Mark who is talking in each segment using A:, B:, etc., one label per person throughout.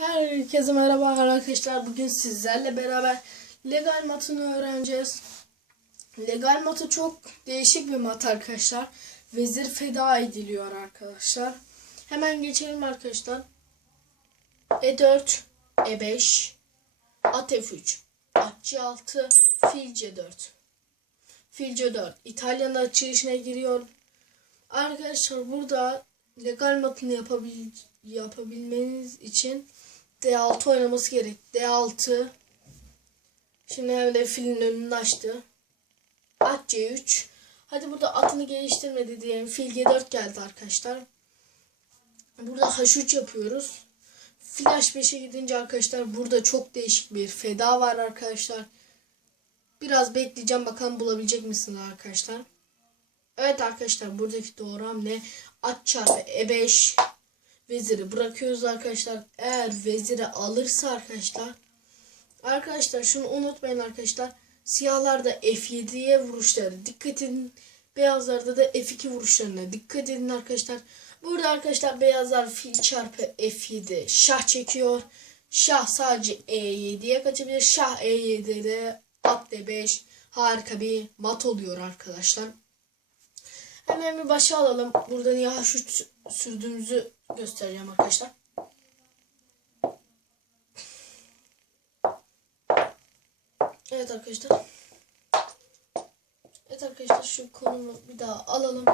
A: Herkese merhaba arkadaşlar. Bugün sizlerle beraber legal matını öğreneceğiz. Legal matı çok değişik bir mat arkadaşlar. Vezir feda ediliyor arkadaşlar. Hemen geçelim arkadaşlar. E4, E5, At F3, At C6, Fil C4. Fil C4. İtalya'nın açılışına giriyor. Arkadaşlar burada legal matını yapabil yapabilmeniz için D6 oynaması gerek. D6 Şimdi de filin önünü açtı. At C3 Hadi burada atını geliştirmedi diyelim. Fil G4 geldi arkadaşlar. Burada H3 yapıyoruz. Fil H5'e gidince arkadaşlar burada çok değişik bir feda var arkadaşlar. Biraz bekleyeceğim bakalım bulabilecek misiniz arkadaşlar. Evet arkadaşlar buradaki doğru hamle at çarpı E5 veziri bırakıyoruz arkadaşlar. Eğer veziri alırsa arkadaşlar arkadaşlar şunu unutmayın arkadaşlar. Siyahlarda F7'ye vuruşları dikkat edin. Beyazlarda da F2 vuruşlarına dikkat edin arkadaşlar. Burada arkadaşlar beyazlar fil çarpı F7 şah çekiyor. Şah sadece E7'ye kaçabilir. Şah E7'de at D5 harika bir mat oluyor arkadaşlar. Hemen bir başa alalım. Burada niye H3 sürdüğümüzü göstereceğim arkadaşlar. Evet arkadaşlar. Evet arkadaşlar şu konumu bir daha alalım.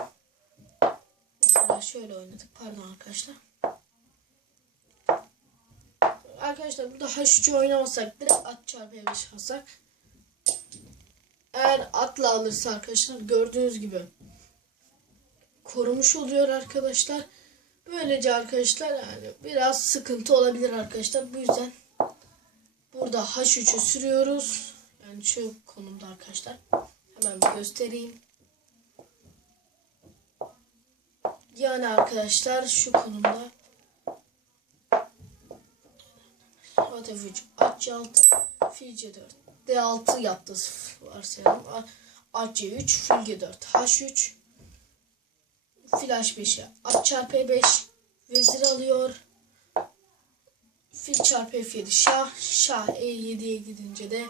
A: Mesela şöyle oynadık. Pardon arkadaşlar. Arkadaşlar burada H3'ü oynamasak direkt at çarpı E5 alsak. Eğer atla alırsa arkadaşlar gördüğünüz gibi korumuş oluyor arkadaşlar. Böylece arkadaşlar yani biraz sıkıntı olabilir arkadaşlar. Bu yüzden burada H3'ü sürüyoruz. Yani şu konumda arkadaşlar. Hemen bir göstereyim. Yani arkadaşlar şu konumda F3, At C6, Fil C4, D6 yaptı varsayalım. At C3, Fil G4, H3, Fil H5'e, At çarpı E5, Vezir alıyor. Fil çarpı F7, Şah, Şah E7'ye gidince de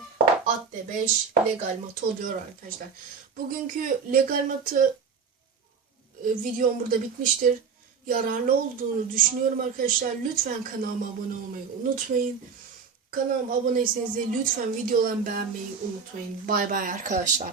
A: At D5 legal mat oluyor arkadaşlar. Bugünkü legal matı e, videom burada bitmiştir. Yararlı olduğunu düşünüyorum arkadaşlar. Lütfen kanalıma abone olmayı unutmayın. Kanalıma aboneyseniz de lütfen videolarımı beğenmeyi unutmayın. Bay bay arkadaşlar.